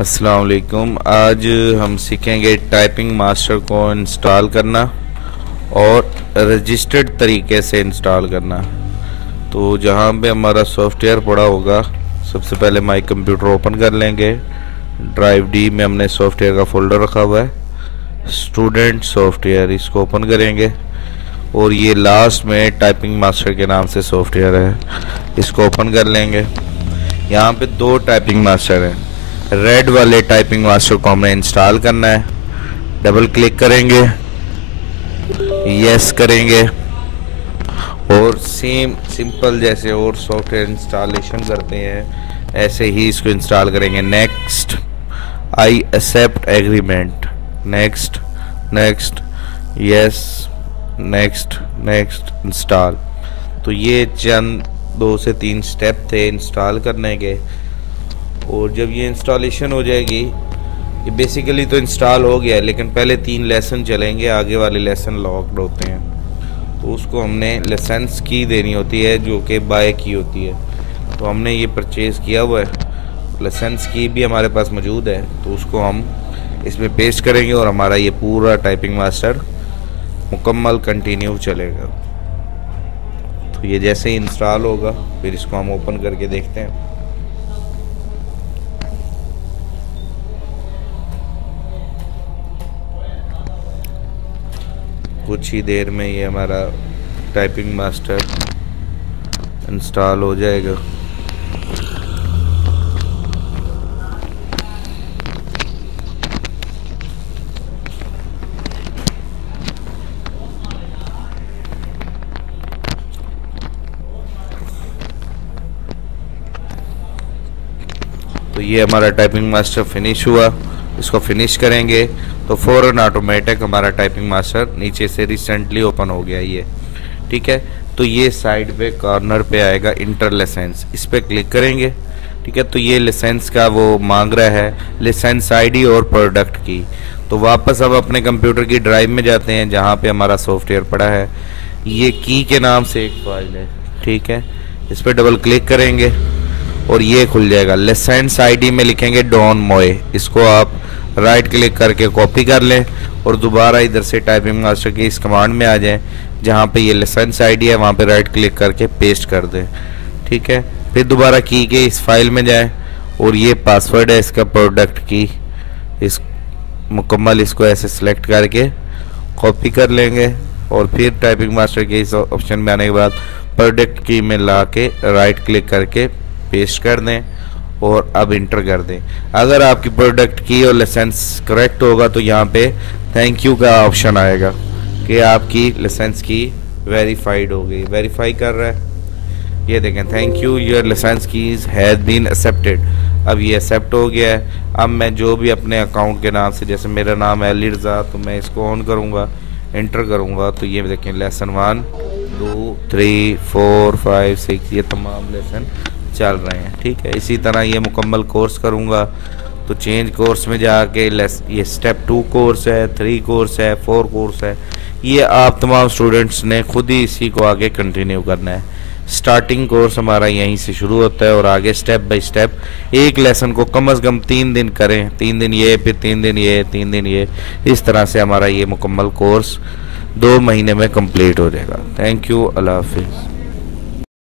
अस्सलाम वालेकुम। आज हम सीखेंगे टाइपिंग मास्टर को इंस्टॉल करना और रजिस्टर्ड तरीके से इंस्टॉल करना। तो जहाँ पे हमारा सॉफ्टवेयर पड़ा होगा, सबसे पहले माई कंप्यूटर ओपन कर लेंगे। ड्राइव डी में हमने सॉफ्टवेयर का फोल्डर रखा हुआ है, स्टूडेंट सॉफ्टवेयर, इसको ओपन करेंगे और ये लास्ट में टाइपिंग मास्टर के नाम से सॉफ्टवेयर है, इसको ओपन कर लेंगे। यहाँ पे दो टाइपिंग मास्टर हैं। रेड वाले टाइपिंग मास्टर को हमें इंस्टॉल करना है। डबल क्लिक करेंगे, यस करेंगे और सेम सिंपल जैसे और सॉफ्टवेयर इंस्टॉलेशन करते हैं ऐसे ही इसको इंस्टॉल करेंगे। Next, I accept agreement, next next, yes, next next, install. तो ये चंद 2 से 3 स्टेप थे इंस्टॉल करने के। और जब ये इंस्टॉलेशन हो जाएगी, ये बेसिकली तो इंस्टॉल हो गया है, लेकिन पहले 3 लेसन चलेंगे, आगे वाले लेसन लॉक्ड होते हैं। तो उसको हमने लाइसेंस की देनी होती है जो कि बाय की होती है। तो हमने ये परचेज़ किया हुआ है, लाइसेंस की भी हमारे पास मौजूद है, तो उसको हम इसमें पेस्ट करेंगे और हमारा ये पूरा टाइपिंग मास्टर मुकम्मल कंटिन्यू चलेगा। तो ये जैसे ही इंस्टॉल होगा फिर इसको हम ओपन करके देखते हैं। कुछ ही देर में ये हमारा टाइपिंग मास्टर इंस्टॉल हो जाएगा। तो ये हमारा टाइपिंग मास्टर फिनिश हुआ। इसको फिनिश करेंगे तो फ़ौरन ऑटोमेटिक हमारा टाइपिंग मास्टर नीचे से रिसेंटली ओपन हो गया ये, ठीक है। तो ये साइड पे कॉर्नर पे आएगा इंटर लाइसेंस, इस पर क्लिक करेंगे, ठीक है। तो ये लाइसेंस का वो मांग रहा है, लाइसेंस आईडी और प्रोडक्ट की। तो वापस अब अपने कंप्यूटर की ड्राइव में जाते हैं जहाँ पे हमारा सॉफ्टवेयर पड़ा है। ये की के नाम से एक फाइल है, ठीक है। इस पर डबल क्लिक करेंगे और ये खुल जाएगा। लाइसेंस आईडी में लिखेंगे डॉन मोए, इसको आप राइट क्लिक करके कॉपी कर लें और दोबारा इधर से टाइपिंग मास्टर की इस कमांड में आ जाएं, जहाँ पे ये लाइसेंस आईडी है वहाँ पे राइट क्लिक करके पेस्ट कर दें, ठीक है। फिर दोबारा की के इस फाइल में जाएं और ये पासवर्ड है इसका प्रोडक्ट की, इस मुकम्मल इसको ऐसे सिलेक्ट करके कॉपी कर लेंगे और फिर टाइपिंग मास्टर के इस ऑप्शन में आने के बाद प्रोडक्ट की में ला के राइट क्लिक करके पेस्ट कर दें और अब इंटर कर दें। अगर आपकी प्रोडक्ट की और लाइसेंस करेक्ट होगा तो यहाँ पे थैंक यू का ऑप्शन आएगा कि आपकी लाइसेंस की वेरीफाइड हो गई। वेरीफाई कर रहा है, ये देखें, thank you, your license keys has been accepted. अब ये एक्सेप्ट हो गया है। अब मैं जो भी अपने अकाउंट के नाम से, जैसे मेरा नाम है अली रज़ा, तो मैं इसको ऑन करूँगा, इंटर करूँगा, तो ये देखें लेसन 1 2 3 4 5 6 ये तमाम लेसन चल रहे हैं, ठीक है। इसी तरह ये मुकम्मल कोर्स करूँगा तो चेंज कोर्स में जाके ये स्टेप 2 कोर्स है, 3 कोर्स है, 4 कोर्स है। ये आप तमाम स्टूडेंट्स ने खुद ही इसी को आगे कंटिन्यू करना है। स्टार्टिंग कोर्स हमारा यहीं से शुरू होता है और आगे स्टेप बाय स्टेप एक लेसन को कम से कम 3 दिन करें, 3 दिन ये, फिर 3 दिन ये, 3 दिन ये, इस तरह से हमारा ये मुकम्मल कोर्स 2 महीने में कंप्लीट हो जाएगा। थैंक यू, अल्लाह हाफिज़।